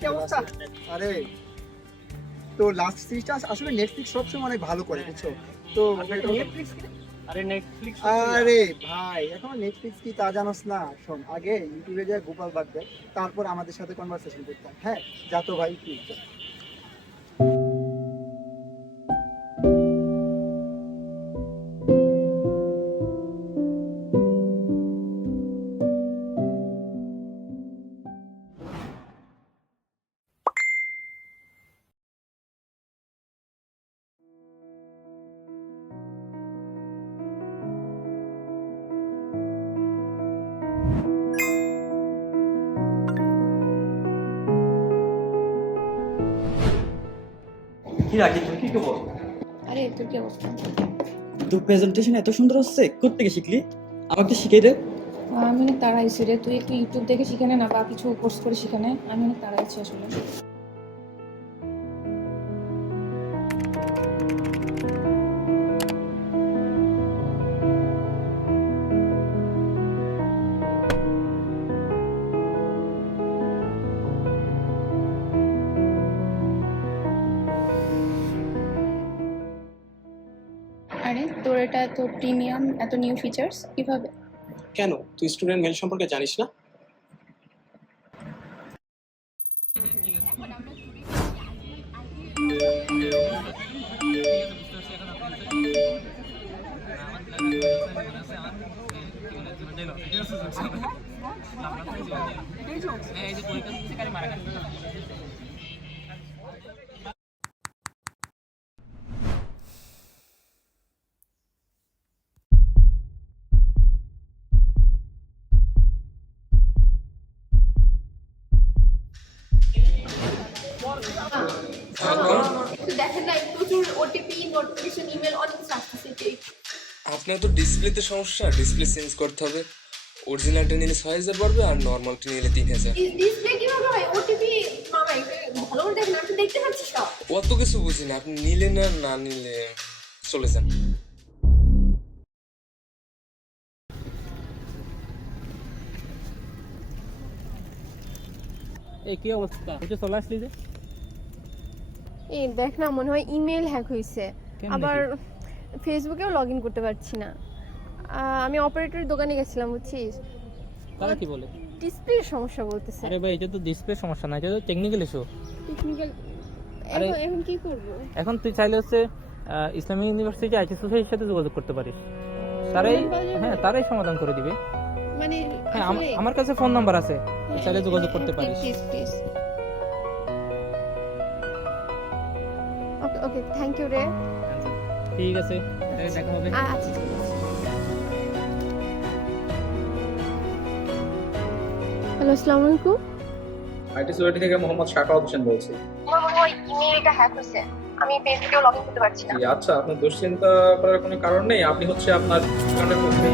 কি অবস্থা? আরে তো লাস্ট সিরিজটা আসলে নেটফ্লিক্স সবসময় অনেক ভালো করে, বুঝছো তো। নেটফ্লিক্স আরে নেটফ্লিক্স আরে ভাই, এখন নেটফ্লিক্স কি তা জানোস না? শোন, আগে ইউটিউবে যায় গোপাল বাগ দেয়, তারপর আমাদের সাথে কনভারসেশন করতাম। হ্যাঁ, যা তো ভাই, প্লিজ। কি রাখি তুই কি খবর? আরে তোর কি অবস্থা? তোর প্রেজেন্টেশন এত সুন্দর হচ্ছে, কোত্থেকে শিখলি? আমাকে শিখিয়ে দে। আমি অনেক তাড়াইছি রে, তুই একটু ইউটিউব দেখে শিখে নে না, বা কিছু কোর্স করে শিখে নে। আমি অনেক তাড়াইছি আসলে। আরে তোর এটা এত প্রিমিয়াম, এত নিউ ফিচার্স কিভাবে? কেন, তুই স্টুডেন্ট মেল সম্পর্কে জানিস না? দেখেন না, প্রচুর ওটিপি, নোটিফিকেশন, ইমেল অনেক আসতেছে। আপনার তো ডিসপ্লেতে সমস্যা, ডিসপ্লে চেঞ্জ করতে হবে। অরিজিনালটা নিলে 6000 পড়বে আর নর্মালটা নিলে 3000। ডিসপ্লে কিভাবে হয়? ওটিপি মামা ভালো করে দেখেন, আমি দেখতে পাচ্ছি সব। অত কিছু বুঝি না, আপনি নিলে না, না নিলে চলে যান। এই কি অবস্থা? তুই চলে আসলি যে? এই দেখ না, মনে হয় ইমেল হ্যাক হয়েছে। কেমনে আবার ফেসবুকেও লগ ইন করতে পারছি না। আমি অপারেটরের দোকানে গেছিলাম, বুঝছিস? তারা কি বলে? ডিসপ্লের সমস্যা বলতেছে। আরে ভাই, এটা তো ডিসপ্লে সমস্যা না, এটা তো টেকনিক্যাল ইস্যু। টেকনিক্যাল? আরে এখন কি করব? এখন তুই চাইলে হচ্ছে ইসলামিক ইউনিভার্সিটি আইটি সোসাইটির সাথে যোগাযোগ করতে পারিস। তারাই, হ্যাঁ তারাই সমাধান করে দিবে। মানে হ্যাঁ, আমার কাছে ফোন নাম্বার আছে, তুই চাইলে যোগাযোগ করতে পারিস। Please please. Okay okay, thank you রে। ঠিক আছে, দেখা হবে। আচ্ছা ঠিক আছে। হ্যালো, আসসালামু আলাইকুম। আইটি সোসাইটি থেকে মোহাম্মদ শাকাওয়াত হোসেন বলছি। আমার মনে হয় ইমেলটা হ্যাক হয়েছে, আমি ফেসবুকেও লগ ইন করতে পারছি না। জি আচ্ছা, আপনার দুশ্চিন্তা করার কোনো কারণ নেই। আপনি হচ্ছে আপনার অ্যাকাউন্টের মধ্যে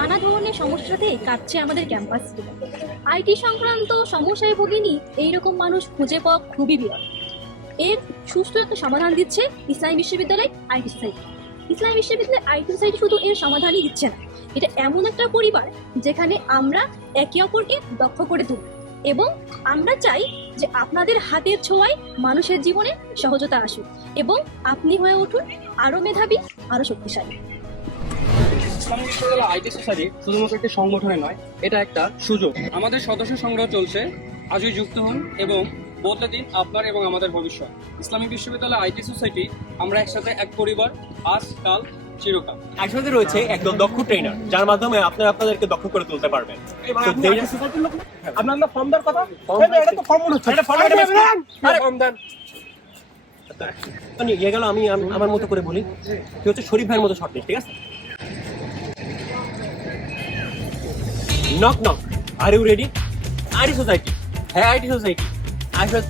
নানা ধরনের সমস্যার সাথে কাটছে আমাদের ক্যাম্পাস। আইটি সংক্রান্ত সমস্যায় ভোগিনি এইরকম মানুষ খুঁজে পাওয়া খুবই বিরল। এর সুষ্ঠু একটা সমাধান দিচ্ছে ইসলামী বিশ্ববিদ্যালয় আইটি সোসাইটি। ইসলামী বিশ্ববিদ্যালয় আইটি সোসাইটি শুধু এর সমাধানই দিচ্ছে না, এটা এমন একটা পরিবার যেখানে আমরা একে অপরকে দক্ষ করে তুলি, এবং আমরা চাই যে আপনাদের হাতের ছোঁয়ায় মানুষের জীবনে সহজতা আসুক এবং আপনি হয়ে উঠুন আরো মেধাবী, আরো শক্তিশালী। ইসলামিক বিশ্ববিদ্যালয় আইটি সোসাইটি শুধুমাত্র একটি সংগঠনে নয়, এটা একটা সুযোগ। আমাদের সদস্য সংগ্রহ চলছে, আজই যুক্ত হন এবং বদলে দিন আপনার এবং আমাদের ভবিষ্যৎ। ইসলামিক বিশ্ববিদ্যালয় আইটি সোসাইটি, আমরা একসাথে এক পরিবার, আজ কাল চিরকাল। একসাথে রয়েছে একদম দক্ষ ট্রেনার, যার মাধ্যমে আপনারা আপনাদেরকে দক্ষ করে তুলতে পারবেন। আপনার ফর্ম দেওয়ার কথা, এটা তো ফর্ম হচ্ছে, এটা ফর্ম দেন। ইয়ে গেল, আমি আমার মতো করে বলি, তুই হচ্ছে শরীফ ভাইয়ের মতো শর্ট, ঠিক আছে? Knock knock, are you ready? IT society, হ্যাঁ আইটি সোসাইটি, আসলে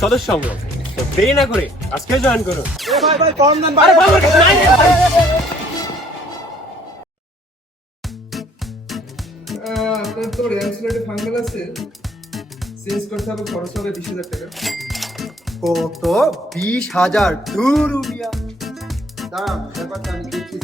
সদস্য সংগ্রহ। তো দেরি না করে আজকে জয়েন করুন। ভাই ভাই কম দেন ভাই। আপনার তো র্যামসলেটে ফাঙ্গাল আছে, চেঞ্জ করতে হবে, খরচ হবে 20,000 টাকা। কত? 20,000? দূর মিয়া, দাঁড়ান ব্যাপারটা আমি দেখছি।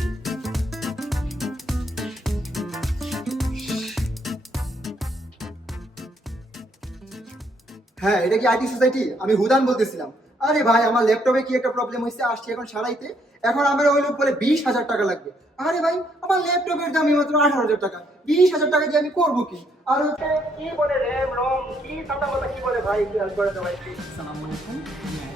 হ্যাঁ, এটা কি আইটি সোসাইটি? আমি হুদান বলতেছিলাম। আরে ভাই, আমার ল্যাপটপে কি একটা প্রবলেম হয়েছে, আসছি এখন সারাইতে। এখন আমার ওই লোক বলে 20,000 টাকা লাগবে। আরে ভাই, আমার ল্যাপটপের দামই মাত্র 18,000 টাকা। 20,000 টাকা দিয়ে আমি করবো কি? আর হচ্ছে কি বলে র্যাম রম কি সাদা মাথা কি বলে ভাই, খেয়াল করে তো ভাই। আসসালামু আলাইকুম, আমি